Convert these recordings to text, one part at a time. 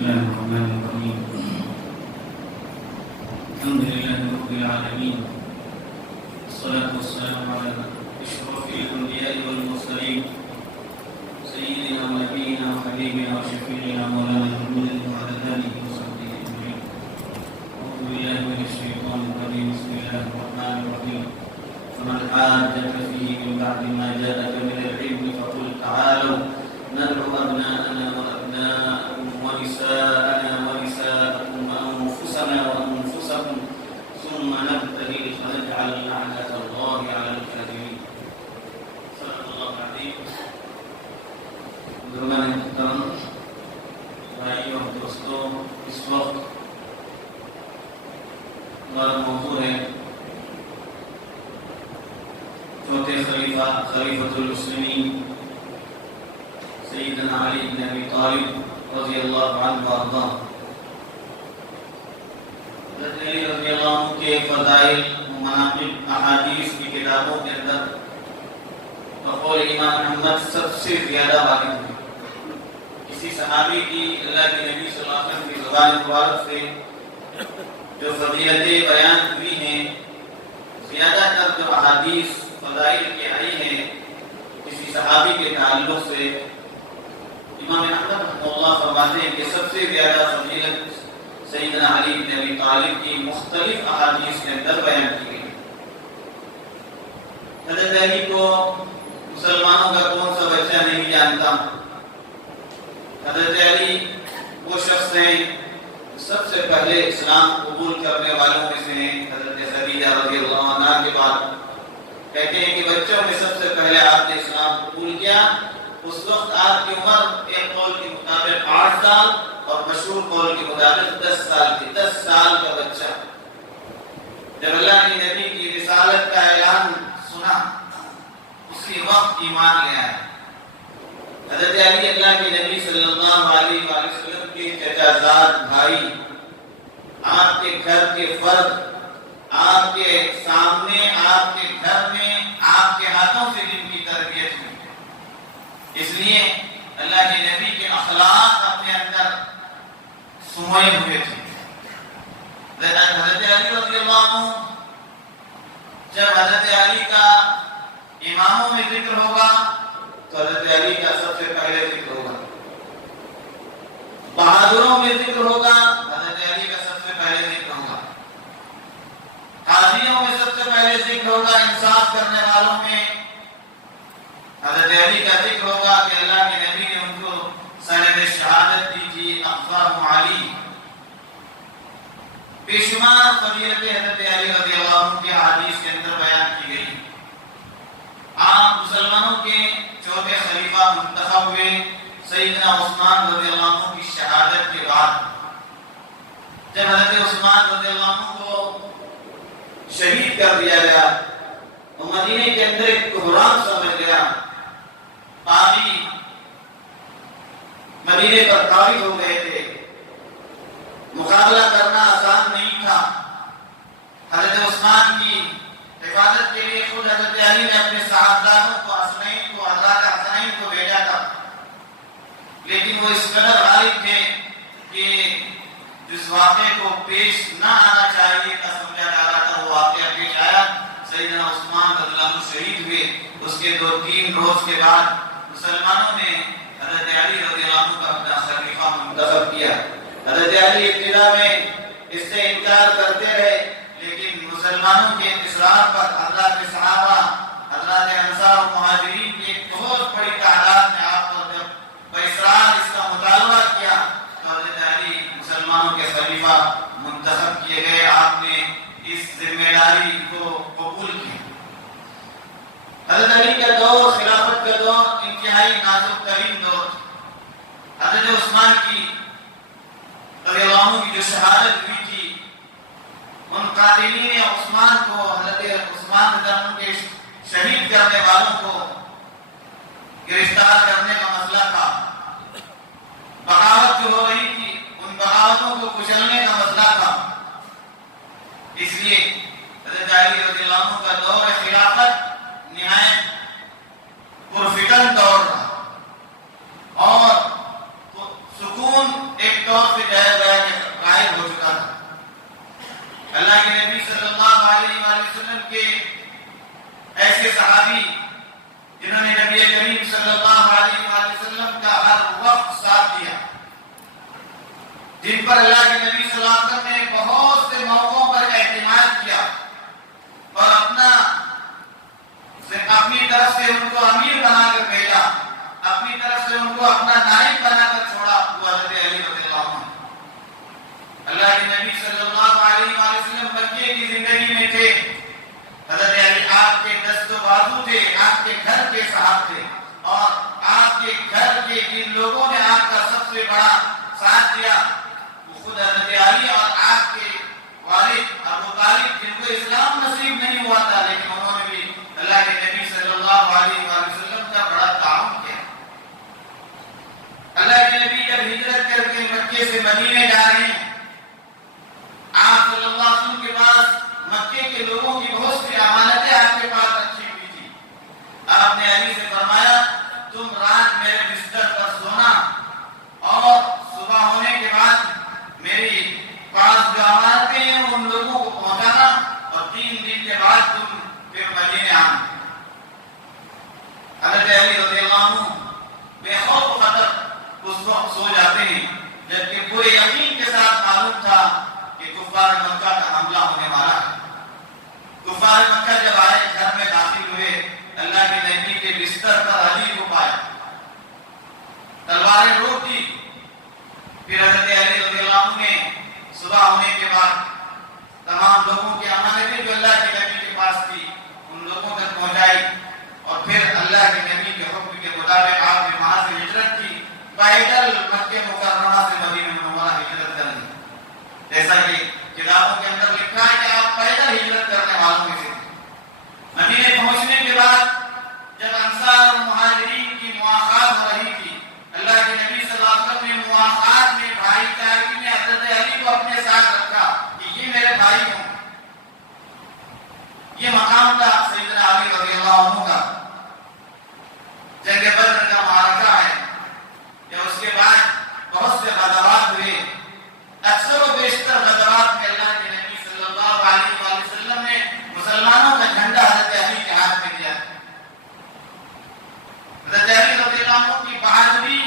الله الرحمن الرحيم الحمد لله رب العالمين والصلاة والسلام على أشرف الأنبياء والمرسلين سيدنا ونبينا وحبيبنا وشفيعنا مولانا محمد وعلى آله وصحبه أجمعين. أعوذ بالله من الشيطان الرجيم. بسم الله الرحمن الرحيم. فمن حاجك فيه من بعد ما جاءك من العلم فقل تعالوا ندعو أبناءنا وأبناءكم ونساءنا ونساءكم وأنفسنا وأنفسكم ثم نبتهل فنجعل لعنة الله على الكاذبين. صدق الله العظيم. بزرگان محترم بھائیوں اور دوستوں، اس وقت ہمارا موضوع ہے چوتھے خلیفۃ المسلمین سیدنا علی بن ابی طالب رضی اللہ عنہ وارضاہ۔ حضرت علی رضی اللہ عنہ کے فضائل و مناقب احادیث کی کتابوں کے اندر بقول امام احمد سب سے زیادہ وارد ہیں۔ کسی صحابی کی اللہ کے نبی صلی اللہ علیہ وسلم کی زبان مبارک سے جو فضیلتیں بیان ہوئی ہیں، زیادہ تر جو احادیث فضائل کی آئی ہیں کسی صحابی کے تعلق سے، امام احمد رحمہ اللہ فرماتے ہیں کہ سب سے زیادہ فضیلت سیدنا علی بن ابی طالب کی مختلف احادیث کے اندر بیان کی گئی۔ حضرت علی کو مسلمانوں کا کون سا بچہ نہیں جانتا؟ حضرت علی وہ شخص ہیں سب سے پہلے اسلام قبول کرنے والوں میں سے ہیں۔ حضرت خدیجہ رضی اللہ عنہا کے بعد کہتے ہیں کہ بچوں میں سب سے پہلے آپ نے اسلام قبول کیا۔ اس وقت آپ کی عمر ایک قول کے مطابق 8 سال اور مشہور قول کے مطابق 10 سال کی، 10 سال کا بچہ جب اللہ کے نبی کی رسالت کا اعلان سنا اسی وقت ایمان لے آئے۔ حضرت علی اللہ کے نبی صلی اللہ علیہ وآلہ وسلم کے چچا زاد بھائی، آپ کے گھر کے فرد، آپ کے سامنے، آپ کے گھر میں، آپ کے ہاتھوں سے جن کی تربیت ہوئی، اس لیے اللہ کے نبی کے اخلاق اپنے اندر سموئے ہوئے تھے۔ حضرت علی رضی اللہ عنہ، جب حضرت علی کا اماموں میں ذکر ہوگا تو حضرت علی کا سب سے پہلے ذکر ہوگا، بہادروں میں ذکر ہوگا حضرت علی کا سب سے پہلے ذکر ہوگا، قاضیوں میں سب سے پہلے ذکر ہوگا، انصاف کرنے والوں میں حضرت علی کا ذکر ہوگا کہ اللہ کے نبی نے ان کو سند شہادت دی تھی، افضل علی۔ بے شمار فضیلتیں حضرت علی رضی اللہ عنہ کی حدیث کے اندر بیان کی گئی۔ آپ مسلمانوں کے چوتھے خلیفہ منتخب ہوئے سیدنا عثمان رضی اللہ عنہ کی شہادت کے بعد۔ جب حضرت عثمان رضی اللہ عنہ کو شہید کر دیا گیا تو مدینے کے اندر ایک بحران سا مچ گیا، قاضی مدینے پر قابض ہو گئے تھے، مقابلہ کرنا آسان نہیں تھا۔ حضرت عثمان کی حفاظت کے لیے خود حضرت علی نے اپنے صاحبزادوں کو حضرات حسنین کو بھیجا تھا، لیکن وہ اس قدر غالب تھے کہ جس واقعے کو پیش نہ آنا چاہیے کا سمجھا جا رہا تھا وہ واقعہ پیش آیا۔ سیدنا عثمان رضی اللہ عنہ شہید ہوئے۔ اس کے 2-3 روز کے بعد مسلمانوں نے حضرت علی رضی اللہ عنہ کا اپنا خلیفہ منتخب کیا۔ حضرت علی ابتدا میں اس سے انکار کرتے رہے، لیکن مسلمانوں کے اصرار پر حضرات صحابہ، حضرات انصار و مہاجرین کی ایک بہت بڑی تعداد نے آپ کو جب باصرار اس کا مطالبہ کیا تو حضرت علی مسلمانوں کے خلیفہ منتخب کیے گئے۔ آپ نے اس ذمہ داری کو قبول کیا۔ حضرت علی کا دور، خلافت کا دور انتہائی نازک ترین دور۔ حضرت عثمان کی رضی اللہ عنہ کی جو شہادت ہوئی تھی، ان قاتلین عثمان کو، حضرت عثمان رضی اللہ عنہ کے شہید کرنے والوں کو گرفتار کرنے کا مسئلہ تھا۔ بغاوت جو ہو رہی تھی ان بغاوتوں کو کچلنے کا مسئلہ تھا، اس لیے حضرت علی رضی اللہ عنہ کا دور خلافت نہایت پرفتن دور تھا اور سکون ایک دور طور سے غائب ہو چکا تھا۔ اللہ کے نبی صلی اللہ علیہ وآلہ وسلم کے ایسے صحابی جنہوں نے نبی کریم صلی اللہ علیہ وآلہ وسلم کا ہر وقت ساتھ دیا، جن پر اللہ کے نبی صلی اللہ علیہ وسلم نے بہت سے موقعوں پر اعتماد کیا اور اپنی طرف سے ان کو امیر بنا کر بھیجا، اپنی طرف سے ان کو اپنا نائب بنا کر چھوڑا، وہ حضرت علی رضی اللہ عنہ۔ اللہ کے نبی صلی اللہ علیہ وآلہ وسلم مکے کی زندگی میں تھے، حضرت علی آپ کے دست و بازو تھے، آپ کے گھر کے صاحب تھے، اور آپ کے گھر کے جن لوگوں نے آپ کا سب سے بڑا ساتھ دیا وہ خود حضرت علی اور آپ کے والد ابو طالب، جن کو اسلام نصیب نہیں ہوا تھا لیکن انہوں نے بھی اللہ کے نبی صلی اللہ علیہ وآلہ وسلم کا بڑا تعاون کیا۔ اللہ کے نبی جب ہجرت کر کے مکے سے مدینے جا رہے ہیں، آپ صلی اللہ علیہ وسلم کے پاس مکے کے لوگوں کی بہت سی امانتیں آپ کے پاس رکھی ہوئی تھی۔ آپ نے علی سے فرمایا تم رات میرے بستر پر سونا اور صبح ہونے کے بعد میری پاس جو امانتیں ہیں ان لوگوں کو پہنچانا، اور 3 دن کے بعد تم پھر مدینے آنا۔ حضرت علی رضی اللہ عنہ بے خوف و خطر اس وقت سو جاتے ہیں، جبکہ پورے یقین کے ساتھ معلوم تھا کہ کفار مکہ کا حملہ ہونے والا ہے۔ کفار مکہ جب آئے، گھر میں داخل ہوئے، اللہ کے نبی کے بستر پر علی کو پایا، تلواریں روک دی۔ پھر حضرت علی رضی اللہ عنہ نے صبح ہونے کے بعد تمام لوگوں کی امانتیں جو اللہ کے نبی کے پاس تھی ان لوگوں تک پہنچائی، اور پھر اللہ کے نبی کے حکم کے مطابق آپ نے وہاں سے ہجرت کی، پیدل مکہ مکرمہ سے مدینہ منورہ ہجرت کر لی۔ جیسا کہ کتابوں کے اندر لکھا ہے کہ آپ پیدل ہجرت کرنے والوں میں سے تھے۔ مدینے پہنچنے کے بعد جب انصار اور مہاجرین کی مواخات ہو رہی تھی، اللہ کے نبی صلی اللہ علیہ وسلم نے مواخات میں بھائی چارگی میں حضرت علی کو اپنے ساتھ رکھا کہ یہ میرے بھائی ہوں۔ یہ مقام تھا سیدنا علی رضی اللہ عنہ کا۔ جنگ بدر کا معرکہ ہے، یا اس کے بعد بہت سے غزوات ہوئے، اکثر و بیشتر غزوات میں اللہ کے نبی صلی اللہ علیہ وآلہ وسلم نے مسلمانوں کا جھنڈا حضرت علی کے ہاتھ میں دیا۔ حضرت علی رضی اللہ عنہ کی بہادری،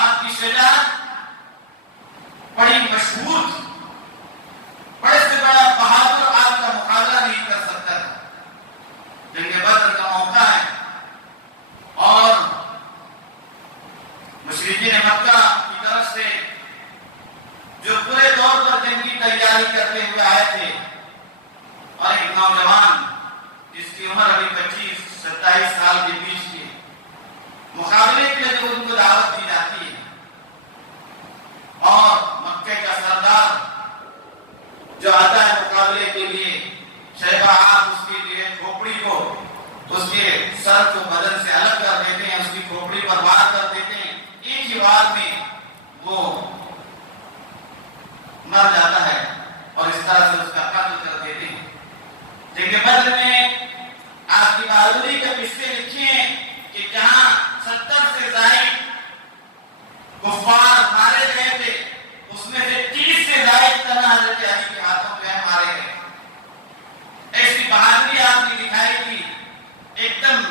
آپ کی شجاعت بڑی مشہور تھی، بڑے سے بڑا بہادر آپ کا مقابلہ نہیں کر سکتا تھا۔ جنگ بدر کا موقع ہے اور مشرکین مکہ کی طرف سے جو پورے طور پر جنگی تیاری کرتے ہوئے آئے تھے، اور ایک نوجوان جس کی عمر ابھی 25-27 سال کے بیچ کی مقابلے کے لیے ان کو دعوت دی جاتی ہے، اور مکے کا سردار جو آتا ہے مقابلے کے لیے، شیبہ آپ اس کے لیے کھوپڑی کو، اس کے سر کو بدن سے الگ کر دیتے ہیں، اس کی کھوپڑی پر وار کر دیتے ہیں، ایک ہی وار میں وہ مر جاتا ہے، اور اس طرح سے اس کا قتل کر دیتے ہیں۔ جنگ بدر میں آپ کی بہادری کے قصے لکھے ہیں کہ جہاں 70 سے زائد کفار مارے گئے تھے، اس میں سے 30 سے زائد تنہا حضرت علی کے ہاتھوں پہ مارے گئے۔ ایسی بہادری آپ نے دکھائی تھی، ایک دم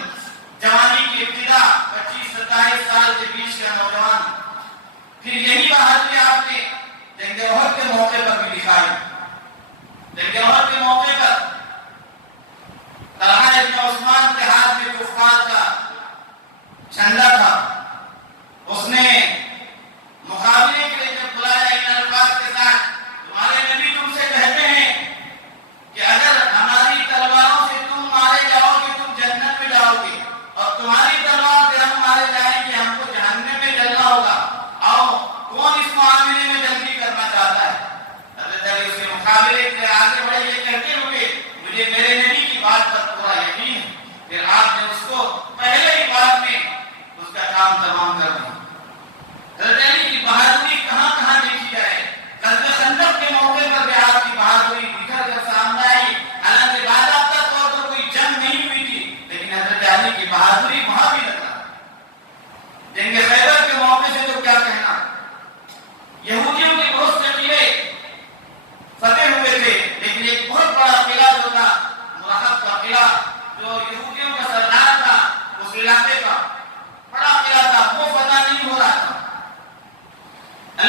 جوانی کی ابتدا، 25-27 سال کے بیچ کا نوجوان۔ پھر یہی بہادری آپ نے جنگ احد کے موقع پر بھی دکھائی۔ جنگ احد کے موقع پر طلحہ ابن عثمان کے ہاتھ میں کفار کا جھنڈا تھا، اس نے مقابلے کے لیے جب بلایا ان الفاظ کے ساتھ، تمہارے نبی تم سے کہتے ہیں کہ اگر ہماری تلواروں سے تم مارے جاؤ گے تم جنت میں جاؤ گے، اور تمہاری تلوار سے ہم مارے جائیں گے ہم کو جہنم میں جلنا ہوگا، آؤ کون اس معاملے میں جلدی کرنا چاہتا ہے؟ حضرت علی اس کے مقابلے کے آگے بڑھے یہ کہتے ہوئے مجھے میرے نبی کی بات پر پورا یقین ہے۔ پھر آپ نے اس کو پہلے ہی بات میں اس کا کام تمام کر دیا۔ حضرت علی کی بہادری کہاں کہاں دیکھی جائے، غزوہ خندق کے موقع پر بھی آپ کی بہادری نکھر کر سامنے آئی، حالانکہ باضابطہ طور پر کوئی جنگ نہیں ہوئی تھی، لیکن حضرت علی کی بہادری وہاں بھی نظر آئی۔ جنگ خیبر کے موقع سے تو کیا کہنا، یہودیوں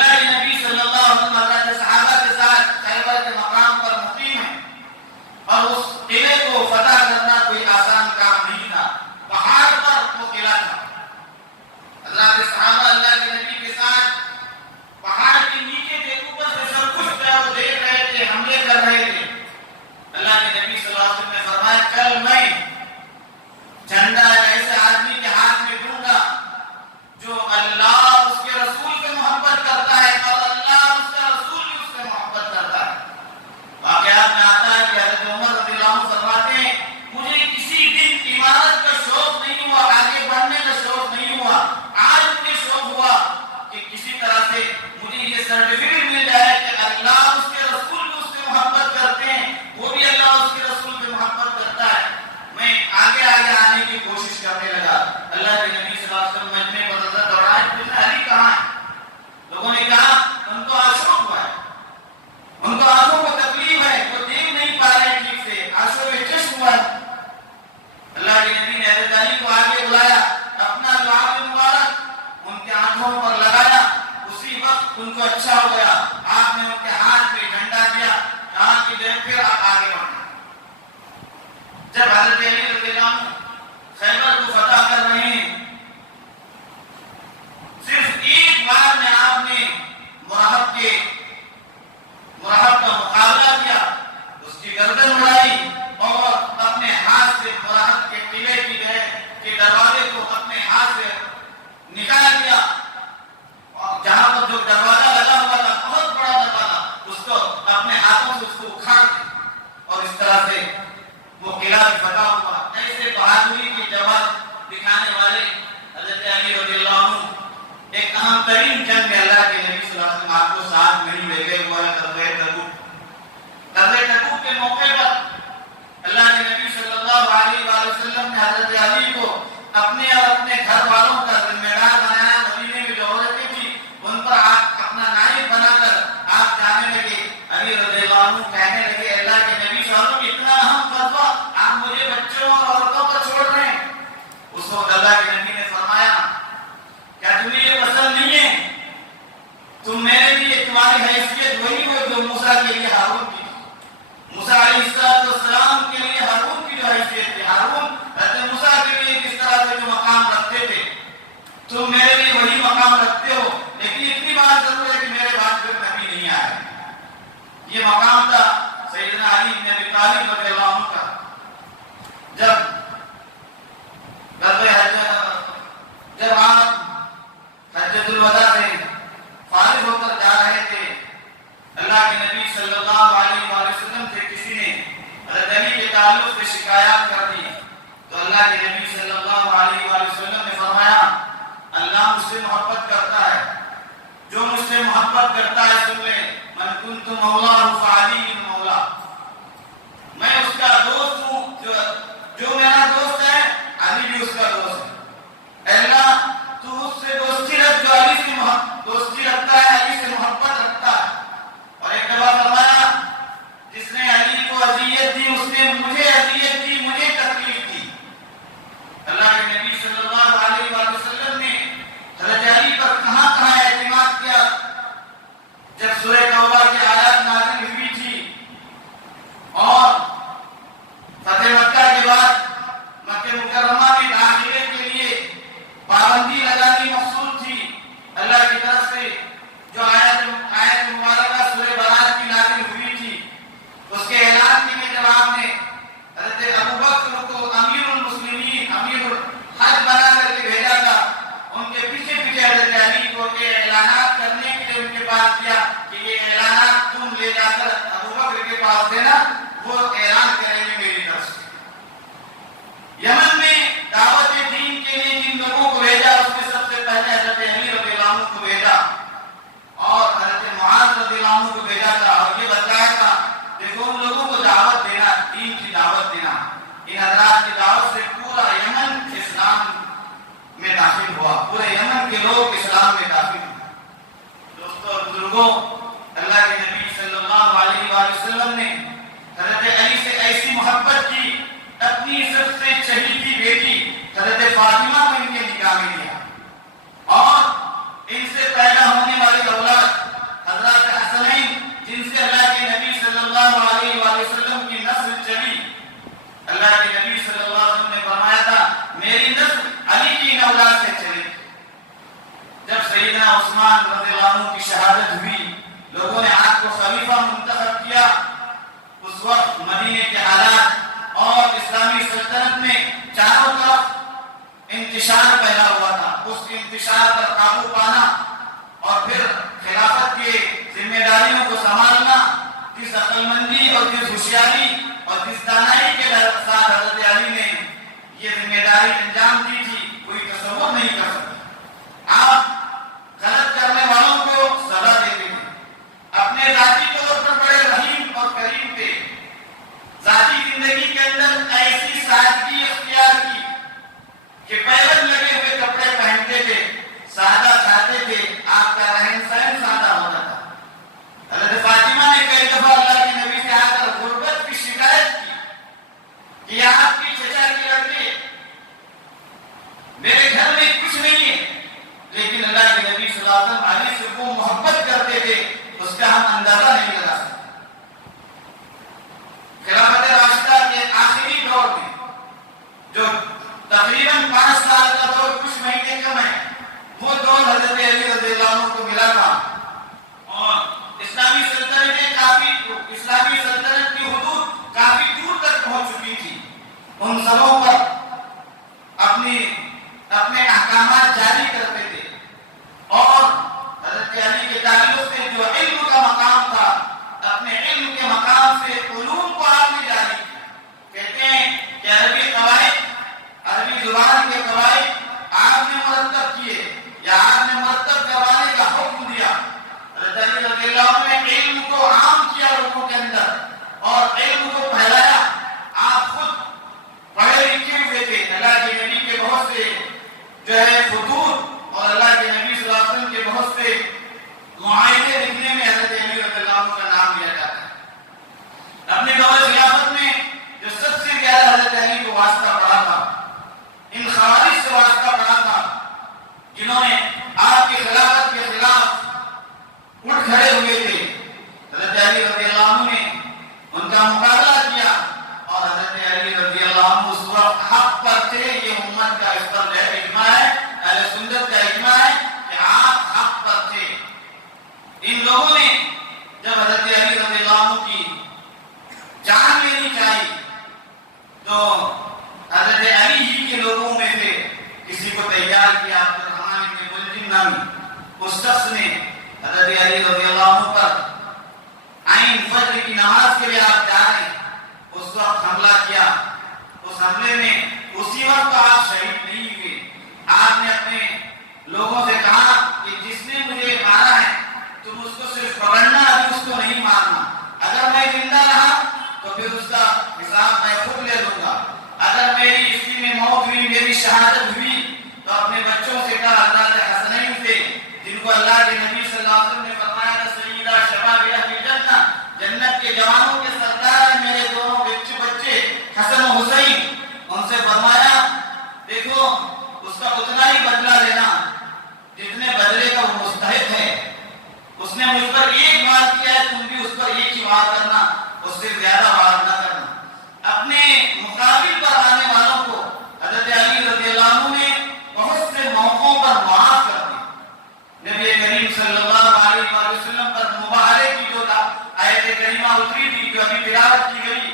اللہ کے نبی صلی اللہ علیہ وسلم حضرت صحابہ کے ساتھ خیبر کے مقام پر مقیم ہیں، اور اس قلعے کو فتح کرنا کوئی آسان کام نہیں تھا، پہاڑ پر وہ قلعہ تھا۔ حضرت صحابہ اللہ کے نبی کے ساتھ پہاڑ کے نیچے کے اوپر سے سب کچھ جو ہے وہ دیکھ رہے تھے، حملے کر رہے تھے۔ اللہ کے نبی صلی اللہ علیہ وسلم نے فرمایا کل میں جھنڈا ایسے آدمی کے ہاتھ میں دوں گا جو اللہ اور اس کے رسول سے محبت کرتا ہے اور اللہ اور اس کا رسول بھی اس سے محبت کرتا ہے۔ واقعات میں آتا ہے کہ حضرت عمر رضی اللہ عنہ فرماتے ہیں مجھے کسی دن عمارت کا شوق نہیں ہوا، آگے بڑھنے کا شوق نہیں ہوا، آج مجھے شوق ہوا کہ کسی طرح سے مجھے یہ سرٹیفکیٹ مل جائے کہ اللہ اور اس کے رسول بھی اس سے محبت کرتے ہیں، وہ بھی اللہ اور اس کے رسول سے محبت کرتا ہے۔ میں آگے آگے آنے کی کوشش کرنے لگا۔ اللہ کے نبی صلی اللہ علیہ وسلم مجمع پر نظر دوڑائے، پوچھا علی کہاں ہے؟ لوگوں نے کہا ان کو آشوب ہوا ہے، ان کو آنکھوں کو تکلیف ہے، وہ دیکھ نہیں پا رہے ٹھیک سے، آشوب چشم ہوا ہے۔ اللہ کے نبی نے حضرت علی کو آگے بلایا، اپنا لعاب مبارک ان کے آنکھوں پر لگایا، اسی وقت ان کو اچھا ہو گیا۔ آپ نے ان کے ہاتھ پہ جھنڈا دیا، کہا کہ پھر آپ آگے بڑھیں۔ جب حضرت علی رضی اللہ عنہ خیبر کو فتح کر رہے ہیں، صرف ایک بار میں آپ نے مرحب کا مقابلہ کیا، اس کی گردن اڑائی اور اپنے ہاتھ سے مرحب کے قلعے کے دروازے کو اپنے ہاتھ سے نکال دیا، اور جہاں پر جو دروازہ لگا ہوا تھا بہت بڑا دروازہ، اس کو اپنے ہاتھوں سے اس کو اکھاڑ دیا، اور اس طرح سے وہ قلعہ فتح ہوا۔ ایسے بہادری کی جواب دکھانے والے حضرت علی رضی اللہ عنہ ایک اہم ترین جنگ میں اللہ کے نبی صلی اللہ علیہ وسلم آپ کو ساتھ نہیں لے گئے، وہ ہے غزوہ تبوک۔ غزوہ تبوک کے موقع پر اللہ کے نبی صلی اللہ علیہ وآلہ وسلم نے حضرت علی کو اپنے اور اپنے گھر والوں کا ذمہ دار بنایا۔ مدینے میں جو عورتیں تھیں ان پر آپ اپنا نائب بنا کر آپ جانے لگے۔ علی رضی اللہ عنہ کہنے لگے اللہ کے نبی صلی اللہ علیہ وسلم اتنا اہم غزوہ آپ مجھے بچوں اور عورتوں پر چھوڑ رہے ہیں۔ اس وقت اللہ کے نبی نے فرمایا کیا تمہیں یہ پسند نہیں ہے؟ تم میرے لیے تمہاری حیثیت وہی ہو جو موسیٰ کے لیے ہارون کی تھی۔ موسیٰ علیہ السلام کے لیے ہارون کی جو حیثیت تھی، ہارون حضرت موسیٰ کے لیے کس طرح سے جو مقام رکھتے تھے، تم میرے لیے وہی مقام رکھتے ہو، لیکن اتنی بات ضرور ہے کہ میرے بعد پھر نبی نہیں آئے۔ یہ مقام تھا سیدنا علی بن ابی طالب رضی اللہ عنہ کا۔ جب آپ حجۃ الوداع سے فارغ ہو کر جا رہے تھے، اللہ کے نبی صلی اللہ علیہ وآلہ وسلم سے کسی نے حضرت علی کے تعلق سے شکایات کر دی، تو اللہ کے نبی صلی اللہ علیہ وآلہ وسلم نے فرمایا اللہ مجھ سے محبت کرتا ہے، جو مجھ سے محبت کرتا ہے سن لے، من کنت مولاہ فعلی مولا، میں اس کا دوست ہوں، جو میرا دوست ہے علی بھی اس کا دوست ہے۔ اللہ تو اس سے دوستی رکھ جو علی سے دوستی رکھتا ہے، علی سے محبت رکھتا ہے۔ اور ایک دفعہ فرمایا جس نے علی کو اذیت دی اس نے مجھے اذیت دی، مجھے تکلیف دی۔ اللہ کے نبی صلی اللہ علیہ وآلہ وسلم نے حضرت علی پر کہاں کہاں اعتماد کیا؟ جب سورہ توبہ کی آیات نازل ہوئی تھی اور فتح مکہ کے بعد مکہ مکرمہ میں داخلے کے لیے پابندی لگانی مقصود تھی، اللہ کی طرف سے جو آیت مبارکہ سورہ برات کی نازل ہوئی تھی، اس کے اعلان کے لیے جب آپ نے حضرت ابوبکر کو امیر المسلمین، امیر الحج بنا کر کے بھیجا تھا، ان کے پیچھے پیچھے حضرت علی کو یہ اعلانات کرنے کے لیے ان کے پاس دیا کہ یہ اعلانات تم لے جا کر ابوبکر کے پاس دینا، وہ اعلان کریں گے میری طرف سے۔ یمن میں دعوت دین کے لیے جن لوگوں کو بھیجا اس میں سب سے پہلے حضرت علی رضی اللہ عنہ کو بھیجا اور حضرت معاذ رضی اللہ عنہ کو بھیجا تھا، اور یہ بتایا تھا دیکھو ان لوگوں کو دعوت دینا، دین کی دعوت دینا۔ ان حضرات کی دعوت سے پورا یمن اسلام میں داخل ہوا، پورے یمن کے لوگ اسلام میں داخل ہوئے۔ دوستو اور بزرگوں، اللہ کے نبی صلی اللہ علیہ وآلہ وسلم نے حضرت علی سے ایسی محبت کی، اپنی سب سے چہیتی اس وقت مدینے کے حالات اور اسلامی سلطنت میں چاروں طرف انتشار پھیلا ہوا تھا، اس کے انتشار پر قابو پانا اور پھر خلافت کی ذمہ داریوں کو سنبھالنا، جس عقل مندی اور جس ہوشیاری اور جس دانائی کے ساتھ حضرت علی نے یہ ذمہ داری انجام دی تھی، کوئی تصور نہیں کر سکتا۔ آپ غلط کرنے والوں کو سزا دیتے تھے، اپنے ذاتی طور پر بڑے رحیم اور کریم تھے، ذاتی زندگی کے اندر ایسی سادگی اختیار کی کہ پیرن لگے ہوئے کپڑے پہنتے تھے، سادہ کھاتے تھے، آپ کا رہن سہن سادہ ہوتا تھا۔ حضرت فاطمہ نے کئی دفعہ اللہ کے نبی سے آ کر غربت کی شکایت کی کہ آپ کی چچا کی لڑکی، میرے گھر میں کچھ نہیں ہے، لیکن اللہ کے نبی صلی اللہ علیہ وسلم علی سے وہ محبت کرتے تھے، اس کا ہم اندازہ نہیں لگا سکتے۔ خلافت راشدہ کے آخری دور میں جو تقریباً 5 سال کا دور کچھ مہینے کم ہے، وہ دور حضرت علی رضی اللہ عنہ کو ملا تھا، اور اسلامی سلطنت کی حدود کافی دور تک پہنچ چکی تھی۔ ان سبوں پر اپنے احکامات جاری کرتے تھے، اور حضرت علی کے تعلق سے جو علم کا مقام تھا، اپنے علم کے مقام سے علوم کو آپ نے جاری کیا۔ کہتے ہیں کہ عربی قواعد، عربی زبان کے قواعد آپ نے مرتب کیے یا آپ نے مرتب کروانے کا حکم دیا۔ حضرت علی رضی اللہ عنہ نے علم کو عام کیا لوگوں کے اندر اور علم کو پھیلایا۔ آپ خود پڑھے لکھے ہوئے تھے، اللہ کے نبی کے بہت سے جو ہے خطوط اور اللہ کے نبی صلی اللہ علیہ وسلم کے بہت سے معاہدے لکھنے میں حضرت علی رضی اللہ عنہ کا نام لیا جاتا ہے۔ اپنے دور خلافت میں جو سب سے زیادہ حضرت علی کو واسطہ پڑا تھا، ان خوارج سے واسطہ پڑا تھا جنہوں نے آپ کی خلافت کے خلاف اٹھ کھڑے ہوئے تھے، حضرت علی رضی اللہ عنہ نے ان کا مقابلہ کیا، اور حضرت علی رضی اللہ عنہ اس وقت حق پر تھے۔ یہ امت کا اس پر اجماع ہے، اہل سنت کا اجماع ہے کہ آپ حق پر تھے۔ ان لوگوں نے جب حضرت علی رضی اللہ عنہ کی جان لینی چاہیے تو حضرت علی ہی کے لوگوں میں سے کسی کو تیار کیا، عبد الرحمن بن ملجم نامی اس شخص نے حضرت علی رضی اللہ عنہ پر عین فجر کی نماز کے لیے آپ جا رہے ہیں، اس وقت حملہ کیا۔ اس حملے میں اسی وقت آپ شہید نہیں ہوئے، آپ نے اپنے لوگوں سے کہا کہ جس نے مجھے مارا ہے تم اس کو صرف پکڑنا، ابھی اس کو نہیں مارنا، اگر میں زندہ رہا تو پھر اس کا حساب میں خود لے لوں گا، اگر میری اسی میں موت ہوئی، میری شہادت ہوئی تو اپنے بچوں سے کہا، حضرت حسنین سے جن کو اللہ کے نبی صلی اللہ علیہ وسلم نے فرمایا تھا سیدہ شباب اہل جنہ، جنت کے جوانوں کے سردار ہیں میرے دونوں بچے حسن و حسین، ان سے فرمایا دیکھو اس کا اتنا ہی بدلہ لینا جتنے بدلے کا وہ مستحق ہے، اس نے مجھ پر ایک وار کیا ہے، تم بھی اس پر ایک ہی وار کرنا، اس سے زیادہ وار نہ کرنا۔ اپنے مقابل پر آنے والوں کو حضرت علی رضی اللہ عنہ نے بہت سے موقعوں پر معاف کر دیا۔ نبی کریم صلی اللہ علیہ وسلم پر مباہلے کی جو آیت کریمہ اتری تھی، جو ابھی تلاوت کی گئی،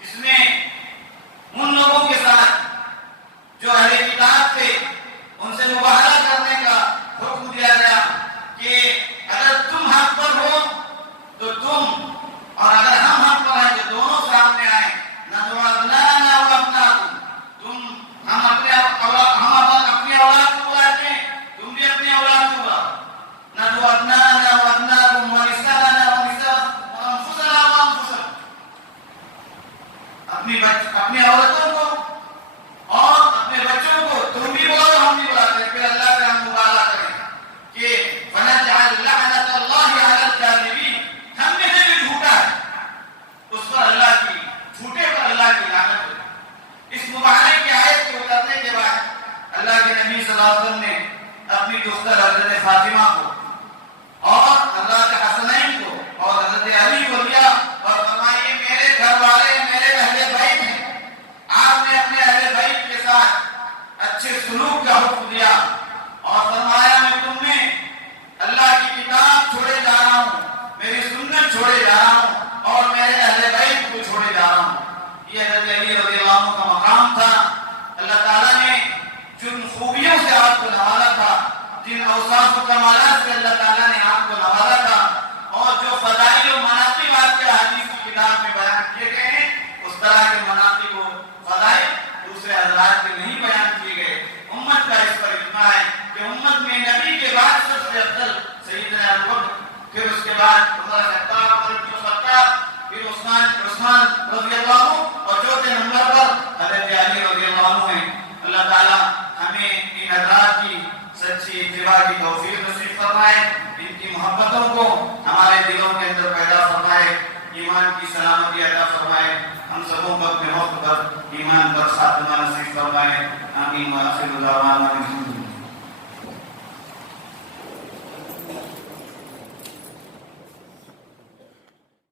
اس میں ان لوگوں کے ساتھ جو اہل کتاب تھے ان سے مباہلہ کرنے کا حکم دیا گیا کہ اگر تم حق پر ہو تو تم، اور اگر ہم حق پر ہیں تو دونوں سامنے آئے، نہ تم اپنا نہ وہ اپنا، یہ حضرت علی رضی اللہ عنہ کا مقام تھا. اللہ تعالیٰ نے جن خوبیوں سے آپ کو نوازا تھا، جن اوصاف و کمالات سے اللہ تعالیٰ نے آپ کو نوازا تھا، اور جو فضائل و مناقب آپ کے حدیث کی کتاب میں بیان کیے گئے ہیں، اس طرح کے مناقب و فضائل دوسرے حضرات کے نہیں بیان کیے گئے. امت کا اس پر اتنا ہے کہ امت میں نبی کے بعد سب سے افضل سیدنا ابوبکر، پھر اس کے بعد عمر خطاب، عمر بن خطاب، پھر عثمان رضی اللہ عنہ، اور چوتھے نمبر پر حضرت علی رضی اللہ عنہ ہیں. اللہ تعالیٰ ہمیں ان حضرات کی سچی اتباع کی توفیق نصیب فرمائے، ان کی محبتوں کو ہمارے دلوں کے اندر پیدا فرمائے، ایمان کی سلامتی عطا فرمائے، ہم سبوں کو اپنے وقت پر ایمان پر خاتمہ نصیب فرمائے. آمین. وآخر دعوانا الحمد للہ.